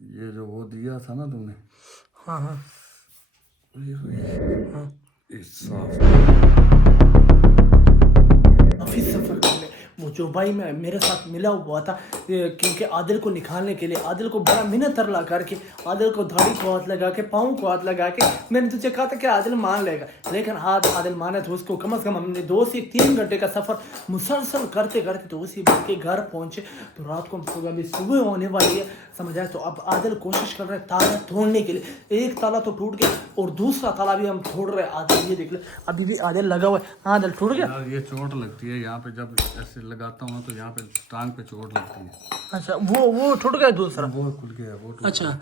ये जो वो दिया था ना तुमने, हाँ हाँ हाँ। इस साफ काफ़ी सफ़र कर ले वो जो भाई मैं मेरे साथ मिला हुआ था, क्योंकि आदिल को निकालने के लिए आदिल को बड़ा मिन्नत तरला करके, आदिल को दाढ़ी को हाथ लगा के, पाँव को हाथ लगा के मैंने तुझे कहा था कि आदिल मान लेगा, लेकिन आज आदिल माना तो उसको कम से कम हमने 2 से 3 घंटे का सफ़र मुसलसल करते करते तो उसी के घर पहुँचे। तो रात को अभी सुबह होने वाली है, समझ आए। तो अब आदिल कोशिश कर रहे हैं ताला तोड़ने के लिए, एक ताला तो टूट गया और दूसरा ताला भी हम तोड़ रहे हैं। आदिल ये देख ले, अभी भी आदिल लगा हुआ है। हाँ आदिल टूट गया। यार ये चोट लगती है यहाँ पे, जब ऐसे लगाता हूँ ना तो यहाँ पे टांग पे चोट लगती है। अच्छा वो टूट गया दूसरा। वो खुल गया, वो टूट अच्छा गया।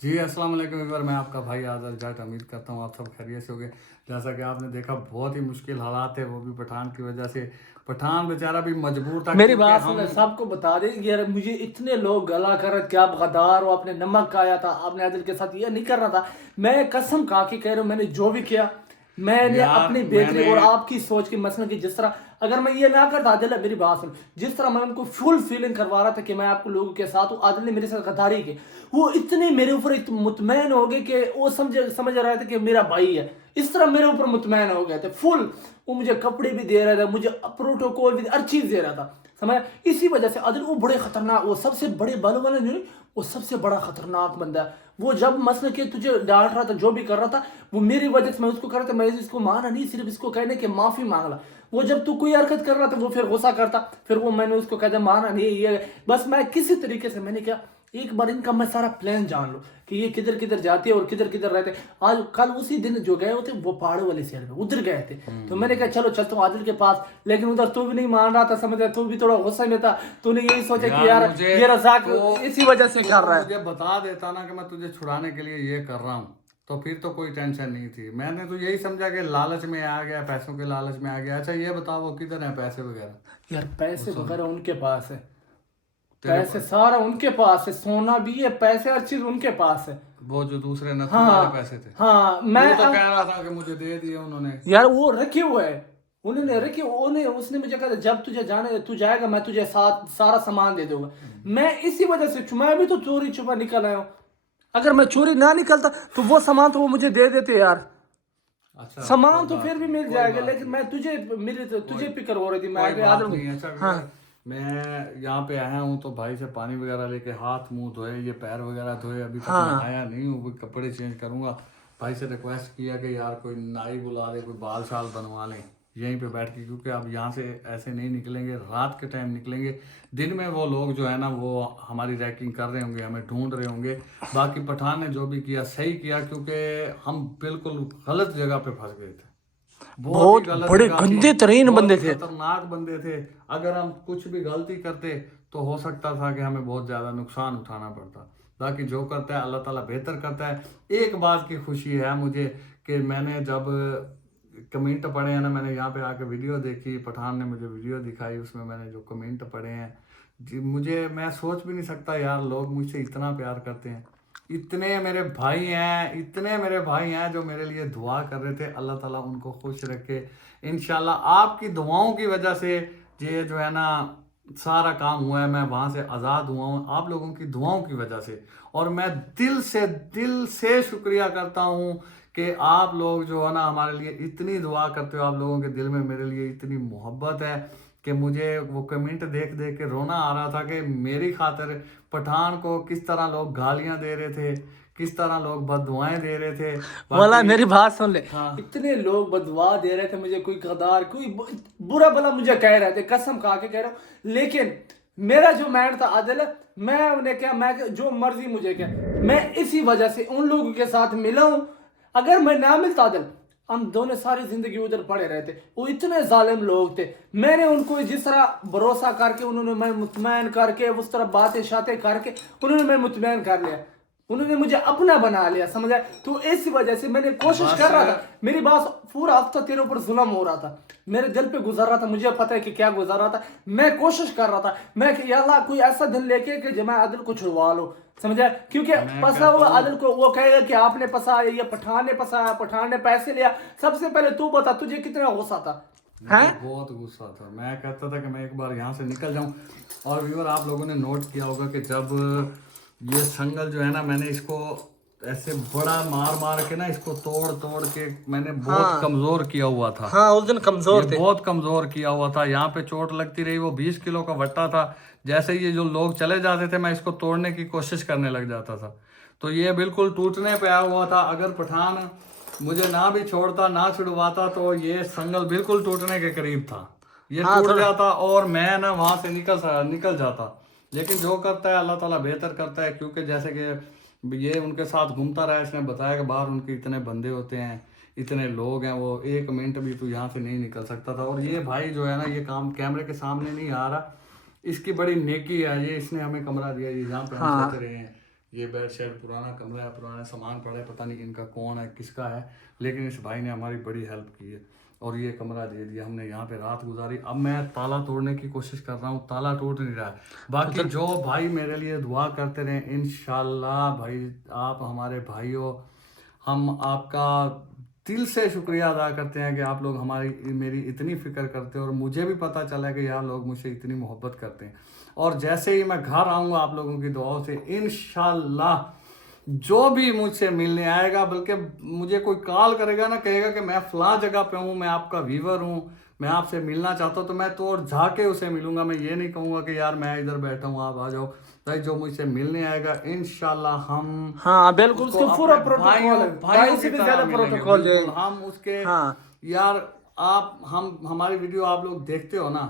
जी अस्सलाम वालेकुम व्यूअर, मैं आपका भाई आदिल जट। उम्मीद करता हूँ आप सब खैरियत से होंगे। जैसा कि आपने देखा बहुत ही मुश्किल हालात है, वो भी पठान की वजह से। पठान बेचारा भी मजबूर था। मेरी क्योंकि बात हम सुन, सबको बता दे यार, मुझे इतने लोग गला कर रहे थे कि आप गद्दार हो, आपने नमक खाया था, आपने आदिल के साथ ये नहीं करना था। मैं कसम खा के कह रहा हूँ, मैंने जो भी किया मैंने यार अपनी बेहतरी मैंने और आपकी सोच की मसलन की, जिस तरह अगर मैं ये ना करता आदिल, मेरी बात सुन, जिस तरह मैं उनको फुल फीलिंग करवा रहा था कि मैं आपको लोगों के साथ हूँ, आदिल ने मेरे साथ गद्दारी की। वो इतने मेरे ऊपर मुतमैन हो गए कि वो समझ रहे थे कि मेरा भाई है, इस तरह मेरे ऊपर मुतमैन हो गए थे फुल। वो मुझे कपड़े भी दे रहा था, मुझे प्रोटोकॉल भी हर चीज दे रहा था, समझ। इसी वजह से आदिल वो बड़े खतरनाक, वो सबसे बड़े बालों वाले नहीं, वो सबसे बड़ा खतरनाक बंदा है। वो जब मसले के तुझे डांट रहा था, जो भी कर रहा था, वो मेरी वजह से मैं उसको कर रहा था। मैं इसको माना नहीं, सिर्फ इसको कहने के माफी मांग ला। वो जब तू कोई हरकत कर रहा था वो फिर गुस्सा करता, फिर वो मैंने उसको कहता माना नहीं ये, बस मैं किसी तरीके से मैंने क्या, एक बार इनका मैं सारा प्लान जान लूं कि ये किधर किधर जाते हैं और किधर किधर रहते हैं। आज कल उसी दिन जो गए होते वो पहाड़ों वाले शहर में उधर गए थे। तो मैंने कहा चलो चलता हूँ आदिल के पास, लेकिन उधर तू भी नहीं मान रहा था, समझ रहा, तू भी थोड़ा गुस्से में था। तूने यही सोचा कि यार मुझे ये रज़ाक तो इसी वजह से कर रहा है। मुझे बता देता ना कि मैं तुझे छुड़ाने के लिए ये कर रहा हूँ, तो फिर तो कोई टेंशन नहीं थी। मैंने तो यही समझा कि लालच में आ गया, पैसों के लालच में आ गया। अच्छा ये बताओ वो किधर है पैसे वगैरह? यार पैसे वगैरह उनके पास है, तेरे पैसे पास सारा उनके पास है, सोना भी है, पैसे हर चीज उनके पास है। वो जो दूसरे नथुन वाले हाँ पैसे थे, हाँ तू मैं तो कह रहा था कि मुझे दे दिए उन्होंने। यार वो रखे हुए है, उन्होंने रखे, उन्हें उसने मुझे कहा था, जब तुझे जाने तू जाएगा मैं तुझे साथ सारा सामान दे दूंगा। मैं इसी वजह से मैं भी तो चोरी छुपा निकल आया हूँ। अगर मैं चोरी ना निकलता तो वो सामान तो वो मुझे दे देते यार। अच्छा सामान कोई तो बात फिर भी नहीं, मिल कोई जाएगा, बात लेकिन नहीं, मैं तुझे मेरे तुझे फिक्र हो रही थी, मैं कोई आगे बात आदम को। नहीं। अच्छा हाँ यार, मैं यहाँ पे आया हूँ तो भाई से पानी वगैरह लेके हाथ मुंह धोए, ये पैर वगैरह धोए, अभी तक हाँ नहाया नहीं हूँ, कोई कपड़े चेंज करूंगा। भाई से रिक्वेस्ट किया कि यार कोई नाई बुला दे, कोई बाल शाल बनवा लें यहीं पे बैठ के, क्योंकि अब यहाँ से ऐसे नहीं निकलेंगे, रात के टाइम निकलेंगे। दिन में वो लोग जो है ना वो हमारी रैकिंग कर रहे होंगे, हमें ढूंढ रहे होंगे। बाकी पठान ने जो भी किया सही किया, क्योंकि हम बिल्कुल गलत जगह पे फंस गए थे। बहुत ही बहुत गलत बड़े जगह थी, गंदे तरीन बहुत बंदे ही थे। खतरनाक बंदे थे। अगर हम कुछ भी गलती करते तो हो सकता था कि हमें बहुत ज़्यादा नुकसान उठाना पड़ता। बाकी जो करता है अल्लाह ताला बेहतर करता है। एक बात की खुशी है मुझे कि मैंने जब कमेंट पढ़े हैं ना, मैंने यहाँ पे आके वीडियो देखी, पठान ने मुझे वीडियो दिखाई, उसमें मैंने जो कमेंट पढ़े हैं जी, मुझे मैं सोच भी नहीं सकता यार, लोग मुझसे इतना प्यार करते हैं। इतने मेरे भाई हैं, इतने मेरे भाई हैं जो मेरे लिए दुआ कर रहे थे। अल्लाह ताला उनको खुश रखे इंशाल्लाह। आपकी दुआओं की वजह से ये जो है ना सारा काम हुआ है, मैं वहाँ से आज़ाद हुआ हूँ आप लोगों की दुआओं की वजह से। और मैं दिल से शुक्रिया करता हूँ कि आप लोग जो है ना हमारे लिए इतनी दुआ करते हो। आप लोगों के दिल में मेरे लिए इतनी मोहब्बत है कि मुझे वो कमेंट देख देख के रोना आ रहा था कि मेरी खातिर पठान को किस तरह लोग गालियां दे रहे थे, किस तरह लोग बददुआएं दे रहे थे। वाला बाकी मेरी बात सुन ले, हाँ इतने लोग बदवा दे रहे थे मुझे, कोई गद्दार कोई बुरा भला मुझे कह रहे थे, कसम खा के कह रहा हूं। लेकिन मेरा जो मैंड था आदिल, मैं उन्हें क्या, मैं जो मर्जी मुझे क्या, मैं इसी वजह से उन लोगों के साथ मिला हूं। अगर मैं ना मिलता आदिल, हम दोनों सारी जिंदगी उधर पड़े रहते। वो इतने जालिम लोग थे, मैंने उनको जिस तरह भरोसा करके उन्होंने मैं मुतमैन करके, उस तरह बातें शातें करके उन्होंने मैं मुतमैन कर लिया, उन्होंने मुझे अपना बना लिया, समझा। तो इस वजह से मैंने कोशिश बस कर रहा था, मेरी बात, पूरा हफ्ता तेरे ऊपर जुल्म हो रहा था, मेरे दिल पे गुजर रहा था, मुझे पता है कि क्या गुजर रहा था। मैं कोशिश कर रहा था मैं कि या अल्लाह कोई ऐसा दिन लेके कि जब मैं आदिल को छुड़वा लो, समझा। क्योंकि मैं पसा कहता हुआ हूँ आदिल को वो कहेगा कि आपने पसाया या पठान ने पसाया, पठान ने पैसे लिया। सबसे पहले तू बता तुझे कितना गुस्सा था? मुझे बहुत गुस्सा था। मैं कहता था कि मैं एक बार यहाँ से निकल जाऊं। और व्यूअर आप लोगों ने नोट किया होगा कि जब ये संगल जो है ना, मैंने इसको ऐसे बड़ा मार मार के ना इसको तोड़ तोड़ के मैंने बहुत कमजोर किया हुआ था। हाँ उस दिन कमजोर ये बहुत कमजोर किया हुआ था, यहाँ पे चोट लगती रही। वो 20 किलो का वट्टा था। जैसे ही ये जो लोग चले जाते थे मैं इसको तोड़ने की कोशिश करने लग जाता था। तो ये बिल्कुल टूटने पे आया हुआ था। अगर पठान मुझे ना भी छोड़ता ना छुड़वाता तो ये संगल बिल्कुल टूटने के करीब था। ये टूट जाता और मैं ना वहां से निकल जाता। लेकिन जो करता है अल्लाह ताला बेहतर करता है, क्योंकि जैसे कि ये उनके साथ घूमता रहा, इसने बताया कि बाहर उनके इतने बंदे होते हैं, इतने लोग हैं, वो 1 मिनट भी तो यहाँ से नहीं निकल सकता था। और ये भाई जो है ना, ये काम कैमरे के सामने नहीं आ रहा, इसकी बड़ी नेकी है। ये इसने हमें कमरा दिया, ये जहाँ पे हम सोते रहे हैं। ये बेड शेड पुराना कमरा है, पुराने सामान पड़ा है, पता नहीं इनका कौन है किसका है, लेकिन इस भाई ने हमारी बड़ी हेल्प की है और ये कमरा दे दिया। हमने यहाँ पे रात गुजारी। अब मैं ताला तोड़ने की कोशिश कर रहा हूँ, ताला टूट नहीं रहा है। बाकी जो भाई मेरे लिए दुआ करते रहे, इंशाल्लाह भाई आप हमारे भाई हो, हम आपका दिल से शुक्रिया अदा करते हैं कि आप लोग मेरी इतनी फिक्र करते हो। और मुझे भी पता चला कि यार लोग मुझसे इतनी मोहब्बत करते हैं। और जैसे ही मैं घर आऊँगा आप लोगों की दुआओं से, इंशाल्लाह जो भी मुझसे मिलने आएगा, बल्कि मुझे कोई कॉल करेगा ना, कहेगा कि मैं फलां जगह पे हूँ, मैं आपका व्यूवर हूँ, मैं आपसे मिलना चाहता हूँ, तो मैं तो और जाके उसे मिलूंगा। मैं ये नहीं कहूँगा कि यार मैं इधर बैठा हूँ आप आ जाओ। भाई जो मुझसे मिलने आएगा इंशाल्लाह हम हाँ बिल्कुल उसको उसके पूरा अपने प्रोटोकॉल है, भाइयों भाई से की भी तरह ज्यादा मिलेंगे। प्रोटोकॉल है। बिल्कुल हम उसके हाँ यार आप हम हमारी वीडियो आप लोग देखते हो ना,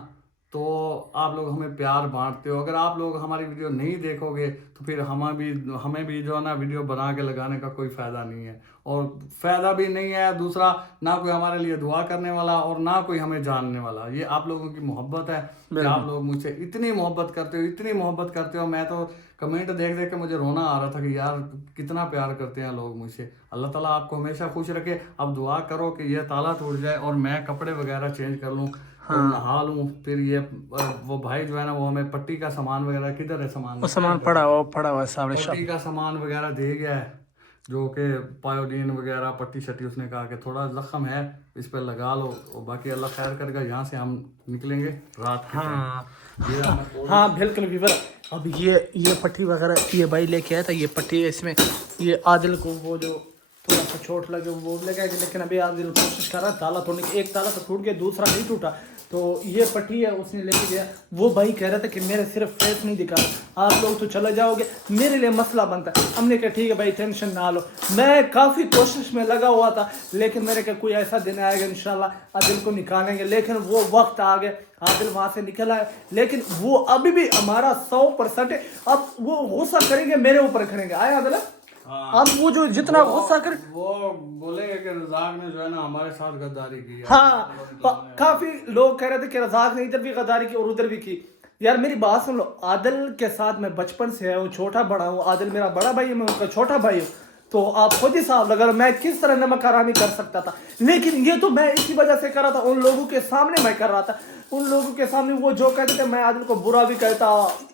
तो आप लोग हमें प्यार बांटते हो। अगर आप लोग हमारी वीडियो नहीं देखोगे तो फिर हमें भी जो है ना वीडियो बना के लगाने का कोई फ़ायदा नहीं है, और फ़ायदा भी नहीं है। दूसरा, ना कोई हमारे लिए दुआ करने वाला और ना कोई हमें जानने वाला। ये आप लोगों की मोहब्बत है कि आप लोग मुझसे इतनी मोहब्बत करते हो, इतनी मोहब्बत करते हो। मैं तो कमेंट देख देख के मुझे रोना आ रहा था कि यार कितना प्यार करते हैं लोग मुझसे। अल्लाह ताला आपको हमेशा खुश रखे। अब दुआ करो कि ये ताला टूट जाए और मैं कपड़े वगैरह चेंज कर लूँ और नहा लूँ। फिर ये वो भाई जो है ना, वो हमें पट्टी का सामान वगैरह, किधर है सामान, वो सामान पड़ा हुआ है सामने पट्टी का सामान वगैरह दे गया है, जो कि पायोडीन वगैरह पट्टी शट्टी। उसने कहा कि थोड़ा जख्म है इस पर लगा लो, और बाकी अल्लाह खैर करेगा। यहाँ से हम निकलेंगे रात के टाइम। हाँ बिल्कुल व्यूवर। अब ये पट्टी वगैरह ये भाई लेके आया था, ये पट्टी है इसमें। ये आदिल को वो जो थोड़ा सा चोट लगे वो लगा, लेकिन अभी आदिल कोशिश कर रहा है ताला तोड़ने की। एक ताला तो टूट गया, दूसरा नहीं टूटा। तो ये पट्टी है उसने लेके गया। वो भाई कह रहा था कि मेरे सिर्फ फेस नहीं दिखा रहा, आप लोग तो चले जाओगे, मेरे लिए मसला बनता है। हमने कहा ठीक है भाई टेंशन ना लो। मैं काफ़ी कोशिश में लगा हुआ था, लेकिन मेरे कहा कोई ऐसा दिन आएगा इंशाल्लाह आदिल को निकालेंगे। लेकिन वो वक्त आ गया, आदिल वहाँ से निकल आए, लेकिन वो अभी भी हमारा 100% है। अब वो गुस्सा करेंगे मेरे ऊपर करेंगे, आया आदिल। अब वो जो जितना गुस्सा कर वो बोलेंगे कि रज़ाक ने जो है ना हमारे साथ गद्दारी की है। हाँ काफी लोग कह रहे थे कि रज़ाक ने इधर भी गद्दारी की और उधर भी की। यार मेरी बात सुन लो, आदिल के साथ मैं बचपन से है, वो छोटा बड़ा हूँ। आदिल मेरा बड़ा भाई है, मैं उसका छोटा भाई हूँ। तो आप खुद ही साहब लगा लो मैं किस तरह नमक हरामी कर सकता था। लेकिन ये तो मैं इसी वजह से कर रहा था, उन लोगों के सामने मैं कर रहा था। उन लोगों के सामने वो जो कहते थे, मैं आदिल को बुरा भी कहता,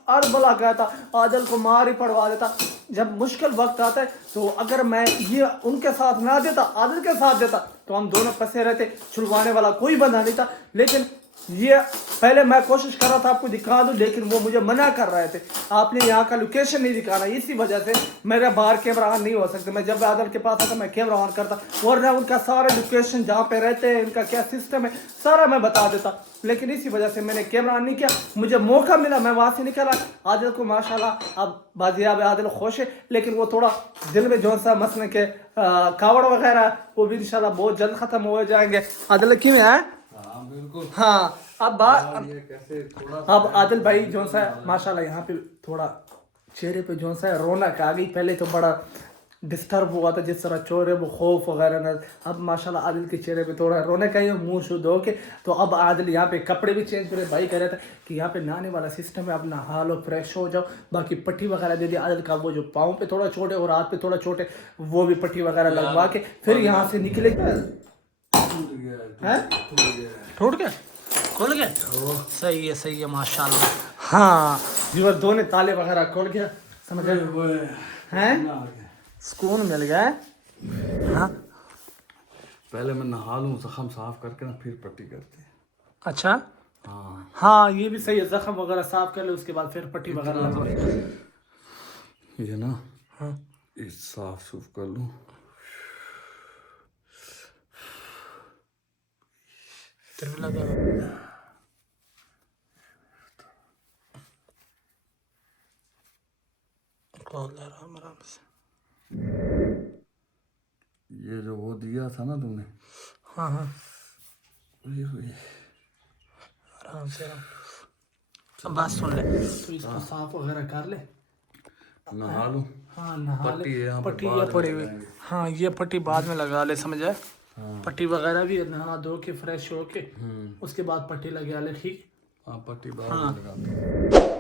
अरबला कहता, आदिल को मार ही पड़वा देता। जब मुश्किल वक्त आता है तो अगर मैं ये उनके साथ ना देता, आदिल के साथ देता, तो हम दोनों फंसे रहते, छुड़वाने वाला कोई बंदा नहीं था। लेकिन ये पहले मैं कोशिश कर रहा था आपको दिखा दूं, लेकिन वो मुझे मना कर रहे थे, आपने यहाँ का लोकेशन नहीं दिखाना। इसी वजह से मेरा बाहर कैमरा ऑन नहीं हो सकता। मैं जब आदिल के पास आता मैं कैमरा ऑन करता, वरना उनका सारा लोकेशन जहाँ पे रहते हैं, इनका क्या सिस्टम है, सारा मैं बता देता। लेकिन इसी वजह से मैंने कैमरा ऑन नहीं किया। मुझे मौका मिला, मैं वहाँ से निकला। आदिल को माशाल्लाह अब बाजियाब आदिल खुश है, लेकिन वो थोड़ा दिल में जो सा मसले के कावड़ वगैरह वो भी इंशाल्लाह बहुत जल्द ख़त्म हो जाएंगे। आदिल क्यों है? बिल्कुल। हाँ अब आदिल भाई जो सा माशाल्लाह यहाँ पे थोड़ा चेहरे पे जो सा रौनक आ गई। पहले तो बड़ा डिस्टर्ब हुआ था, जिस तरह चोर है वो खौफ वगैरह न। अब माशाल्लाह आदिल के चेहरे पे थोड़ा रौनक आई, मुंह शुद्ध हो के। तो अब आदिल यहाँ पे कपड़े भी चेंज करे। भाई कह रहा था कि यहाँ पे नहाने वाला सिस्टम है, अब नहा लो फ्रेश हो जाओ। बाकी पट्टी वगैरह दे दी आदिल का, वो जो पाँव पे थोड़ा चोट है और हाथ पे थोड़ा चोट है, वो भी पट्टी वगैरह लगवा के फिर यहाँ से निकले। टूट गया, खोल गया, सही है माशाल्लाह। हाँ जीवर दोनों ताले वगैरह खोल गया, समझ हैं, सुकून मिल गया। हाँ पहले मैं नहा लूँ, जख्म साफ करके ना फिर पट्टी करते हैं। अच्छा हाँ ये भी सही है, जख्म वगैरह साफ कर ले उसके बाद फिर पट्टी वगैरह लगवा। ये ना हाँ ये साफ सूफ कर लूं। तेरे को लगा आराम आराम से। ये जो वो दिया था ना तुमने, हाँ हाँ ये आराम से आराम। अब बात सुन ले, तो इसको साफ वगैरह कर ले, नहा लूं। हाँ नहा ले। पट्टी यहाँ पे पट्टी बाद ये में पड़ी हुई, लगाएंगे। हाँ ये पट्टी बाद में लगा ले, समझा? हाँ पट्टी वगैरह भी नहा धो के फ्रेश हो के उसके बाद पट्टी लगा ले, ठीक? हाँ पट्टी बाद हाँ। में लगाता हूँ।